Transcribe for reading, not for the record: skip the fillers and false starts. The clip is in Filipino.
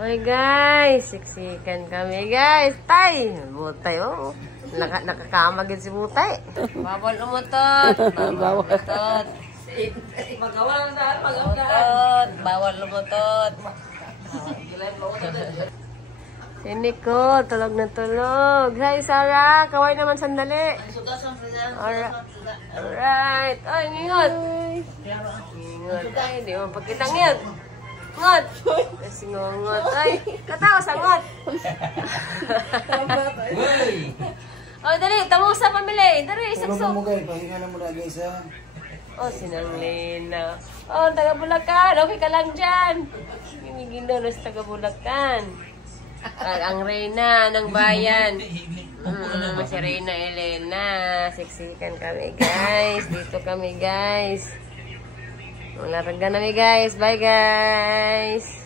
Oy guys, siksikan kami guys. Tay, butay oh. Nakakamagin si butay. Bawal umutot. Bawal umutot. Magawal na, magawal. Bawal umutot. Si Nico, tulog na tulog. Hi Sarah, kaway naman sandali. Alright. Ay, ingot. Ingot. Ay, di mo pagkitang yun. Ngot! Kasi ngot. Ay, katawa sa ngot. Oh, dali, tamusa pamili. Dali, isaksok. Pahinga na muna guys ha. Oh, sinang Lena. Oh, taga Bulacan. Okay ka lang dyan. Giniginos taga Bulacan. Ang Reyna ng bayan. Si Reyna Elena. Siksikan kami guys. Dito kami guys. Larga na guys. Bye guys.